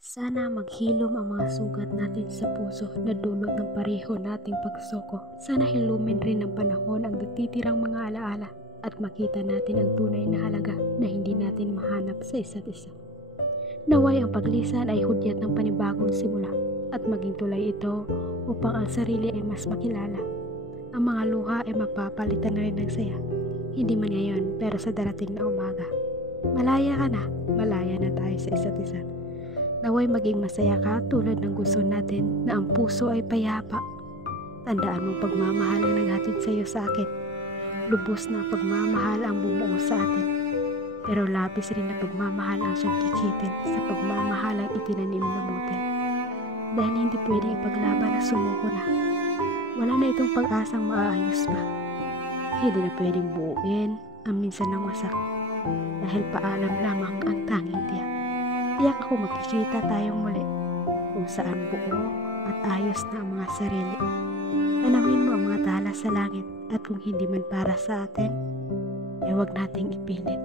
Sana maghilom ang mga sugat natin sa puso na dulot ng pareho nating pagsuko. Sana hilumin rin ng panahon ang natitirang mga alaala at makita natin ang tunay na halaga na hindi natin mahanap sa isa't isa. Naway ang paglisan ay hudyat ng panibagong simula at maging tulay ito upang ang sarili ay mas makilala. Ang mga luha ay mapapalitan na rin ng saya. Hindi man ngayon pero sa darating na umaga. Malaya ka na, malaya na tayo sa isa't isa. Naway maging masaya ka tulad ng gusto natin na ang puso ay payapa. Tandaan mong pagmamahal ang naghatid sa iyo sa akin. Lubos na pagmamahal ang bumuo sa atin. Pero labis rin na pagmamahal ang siyang kikitin sa pagmamahal ang itinanim na butil. Dahil hindi pwedeng ipaglaban na sumuko na. Wala na itong pag-asang maaayos pa. Hindi na pwedeng buuin ang minsan ng wasak. Dahil paalam lamang ang tanging tiyak. Tiyak ako magkikita tayong muli kung saan buo at ayos na ang mga sarili. Tanawin mo ang mga tala sa langit at kung hindi man para sa atin, ay huwag nating ipilit.